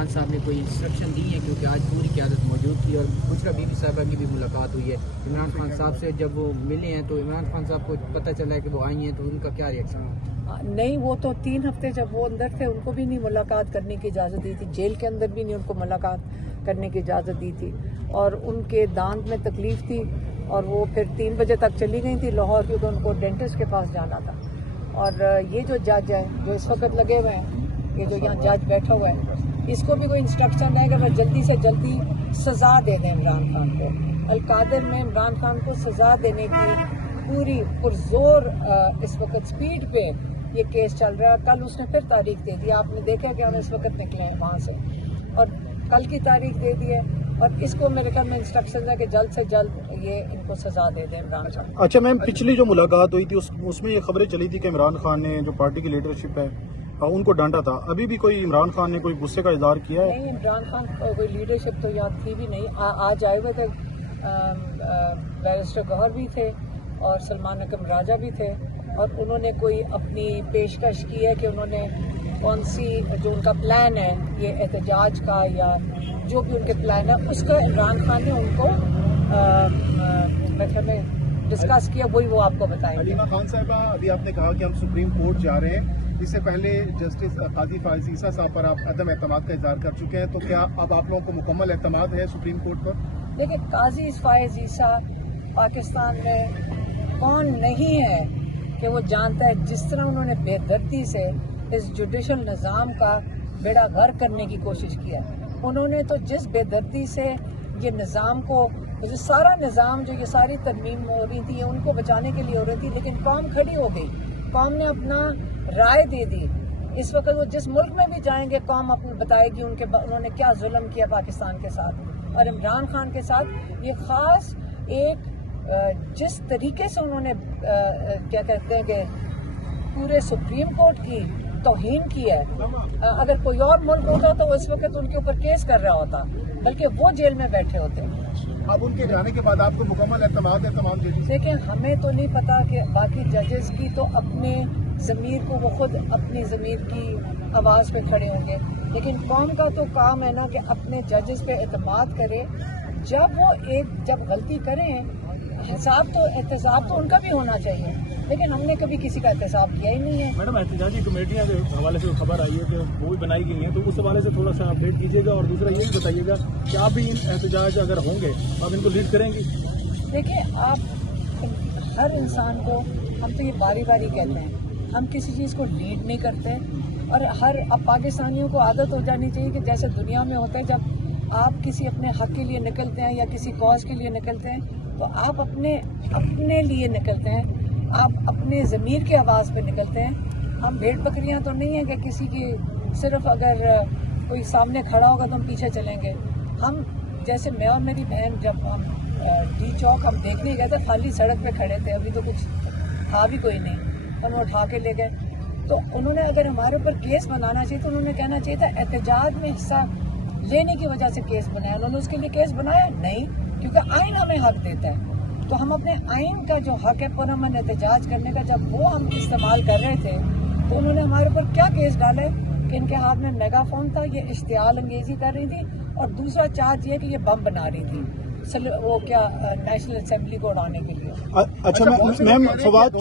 خان صاحب نے کوئی انسٹرکشن دی ہے؟ کیونکہ آج پوری قیادت موجود تھی اور بشریٰ بی بی صاحبہ کی بھی ملاقات ہوئی ہے عمران خان صاحب سے. جب وہ ملے ہیں تو عمران خان صاحب کو پتہ چلا ہے کہ وہ آئی ہیں تو ان کا کیا ریئیکشن ہے؟ نہیں، وہ تو 3 ہفتے جب وہ اندر تھے ان کو بھی نہیں ملاقات کرنے کی اجازت دی تھی، جیل کے اندر بھی نہیں ان کو ملاقات کرنے کی اجازت دی تھی، اور ان کے دانت میں تکلیف تھی اور وہ پھر 3 بجے تک چلی گئی تھی لاہور، کیونکہ ان کو ڈینٹسٹ کے پاس جانا تھا. اور یہ جو جج ہے جو اس وقت لگے ہوئے ہیں، یہ جو یہاں جج بیٹھا ہوا ہے، اس کو بھی کوئی انسٹرکشن ہے کہ وہ جلدی سے جلدی سزا دے دیں عمران خان کو. القادر میں عمران خان کو سزا دینے کی پوری پرزور اس وقت سپیڈ پہ یہ کیس چل رہا ہے. کل اس نے پھر تاریخ دے دی، آپ نے دیکھا کہ ہم اس وقت نکلے ہیں وہاں سے، اور کل کی تاریخ دے دی ہے، اور اس کو میرے خیال میں انسٹرکشن ہے کہ جلد سے جلد یہ ان کو سزا دے دیں عمران خان. اچھا میم، پچھلی جو ملاقات ہوئی تھی اس میں یہ خبریں چلی تھی کہ عمران خان نے جو پارٹی کی لیڈرشپ ہے ان کو ڈانٹا تھا. ابھی بھی کوئی عمران خان نے کوئی غصے کا اظہار کیا ہے؟ نہیں، عمران خان کو کوئی لیڈرشپ تو یاد تھی بھی نہیں. آج آئے ہوئے تھے بیرسٹر گوہر بھی تھے اور سلمان اکرم راجہ بھی تھے، اور انہوں نے کوئی اپنی پیشکش کی ہے کہ انہوں نے کون سی جو ان کا پلان ہے یہ احتجاج کا یا جو بھی ان کے پلان ہے اس کا عمران خان نے ان کو ڈسکس کیا، وہی وہ آپ کو بتائیں گے. حلیمہ خان صاحبہ، ابھی آپ نے کہا کہ ہم سپریم کورٹ جا رہے ہیں، اس سے پہلے جسٹس قاضی فائز عیسیٰ صاحب پر آپ عدم اعتماد کا اظہار کر چکے ہیں، تو کیا اب آپ لوگوں کو مکمل اعتماد ہے سپریم کورٹ پر؟ دیکھیں، قاضی فائز عیسیٰ پاکستان میں کون نہیں ہے کہ وہ جانتا ہے جس طرح انہوں نے بے دردی سے اس جوڈیشل نظام کا بیڑا غرق کرنے کی کوشش کیا. انہوں نے تو جس بے دردی سے یہ نظام کو، یہ سارا نظام جو یہ ساری ترمیم ہو رہی تھی ان کو بچانے کے لیے ہو رہی تھی، لیکن قوم کھڑی ہو گئی، قوم نے اپنا رائے دے دی. اس وقت وہ جس ملک میں بھی جائیں گے قوم اپنے بتائے گی انہوں نے کیا ظلم کیا پاکستان کے ساتھ اور عمران خان کے ساتھ. یہ خاص ایک جس طریقے سے انہوں نے کیا کہتے ہیں کہ پورے سپریم کورٹ کی توہین کی ہے. اگر کوئی اور ملک ہوتا تو اس وقت ان کے اوپر کیس کر رہا ہوتا، بلکہ وہ جیل میں بیٹھے ہوتے. اب ان کے جانے کے بعد آپ کو مکمل اعتماد ہے تمام ججز؟ دیکھیں، ہمیں تو نہیں پتا کہ باقی ججز کی تو اپنے ضمیر کو وہ خود اپنی ضمیر کی آواز پہ کھڑے ہوں گے، لیکن قوم کا تو کام ہے نا کہ اپنے ججز پہ اعتماد کرے. جب غلطی کریں حساب تو احتساب تو ان کا بھی ہونا چاہیے، لیکن ہم نے کبھی کسی کا احتساب کیا ہی نہیں ہے. میڈم، احتجاجی کمیٹیاں کے حوالے سے خبر آئی ہے کہ وہ بھی بنائی گئی ہیں، تو اس حوالے سے تھوڑا سا اپڈیٹ دیجیے گا، اور دوسرا یہ بھی بتائیے گا کہ آپ بھی ان احتجاج اگر ہوں گے آپ ان کو لیڈ کریں گی؟ دیکھیں، آپ ہر انسان کو، ہم تو یہ باری باری کہتے ہیں، ہم کسی چیز کو لیڈ نہیں کرتے، اور اب پاکستانیوں کو عادت ہو جانی چاہیے کہ جیسے دنیا میں ہوتا ہے جب آپ کسی اپنے حق کے لیے نکلتے ہیں یا کسی کاز کے لیے نکلتے ہیں تو آپ اپنے لیے نکلتے ہیں، آپ اپنے ضمیر کی آواز پہ نکلتے ہیں. ہم بھیڑ بکریاں تو نہیں ہیں کہ کسی کی صرف اگر کوئی سامنے کھڑا ہوگا تو ہم پیچھے چلیں گے. ہم جیسے میں اور میری بہن جب ہم ڈی چوک ہم دیکھنے گئے تھے، خالی سڑک پہ کھڑے تھے، ابھی تو کچھ تھا بھی کوئی نہیں، ہم اٹھا کے لے گئے. تو انہوں نے اگر ہمارے اوپر کیس بنانا چاہیے تو انہوں نے کہنا چاہیے تھا احتجاج میں حصہ لینے کی وجہ سے کیس بنایا. انہوں نے اس کے لیے کیس بنایا نہیں، کیونکہ آئین ہمیں حق دیتا ہے. تو ہم اپنے آئین کا جو حق ہے پرامن احتجاج کرنے کا، جب وہ ہم استعمال کر رہے تھے تو انہوں نے ہمارے اوپر کیا کیس ڈالے کہ ان کے ہاتھ میں میگا فون تھا، یہ اشتعال انگیزی کر رہی تھی، اور دوسرا چارج یہ کہ یہ بم بنا رہی تھی وہ کیا نیشنل اسمبلی کو اڑانے کے لیے. اچھا میم، فواد